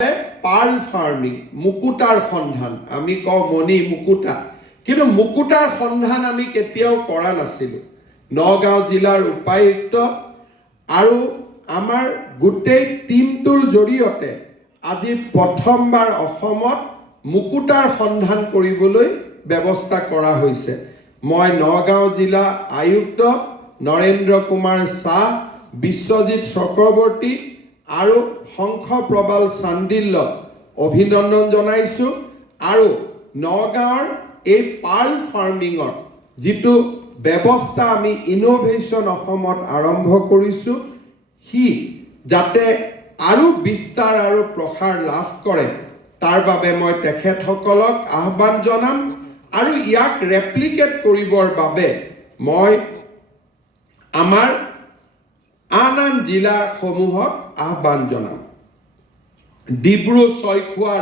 Perl farming মুকুটাৰ সন্ধান আমি কওঁ মণি মুকুটা কিন্তু মুকুটাৰ সন্ধান আমি কেতিয়াও কৰা নাছিলোঁ নগাঁও জিলাৰ উপায়ুক্ত আৰু আমাৰ গোটেই টিমটোৰ জৰিয়তে আজি প্ৰথমবাৰ অসমত মুকুটাৰ সন্ধান কৰিবলৈ ব্যৱস্থা কৰা হৈছে মই নগাঁও জিলা আয়ুক্ত নৰেন্দ্ৰ কুমাৰ শাহ বিশ্বজিৎ চক্ৰৱৰ্তী আৰু শংখ প্ৰবাল চান্দিল্যক অভিনন্দন জনাইছোঁ আৰু নগাঁৱৰ এই পাৰ্ল ফাৰ্মিঙৰ যিটো ব্যৱস্থা আমি ইনোভেশ্যন অসমত আৰম্ভ কৰিছোঁ সি যাতে আৰু বিস্তাৰ আৰু প্ৰসাৰ লাভ কৰে তাৰ বাবে মই তেখেতসকলক আহ্বান জনাম আৰু ইয়াক ৰেপ্লিকেট কৰিবৰ বাবে মই আমাৰ আন জিলাসমূহক আহ্বান জনাম ডিব্ৰু চৈখোৱা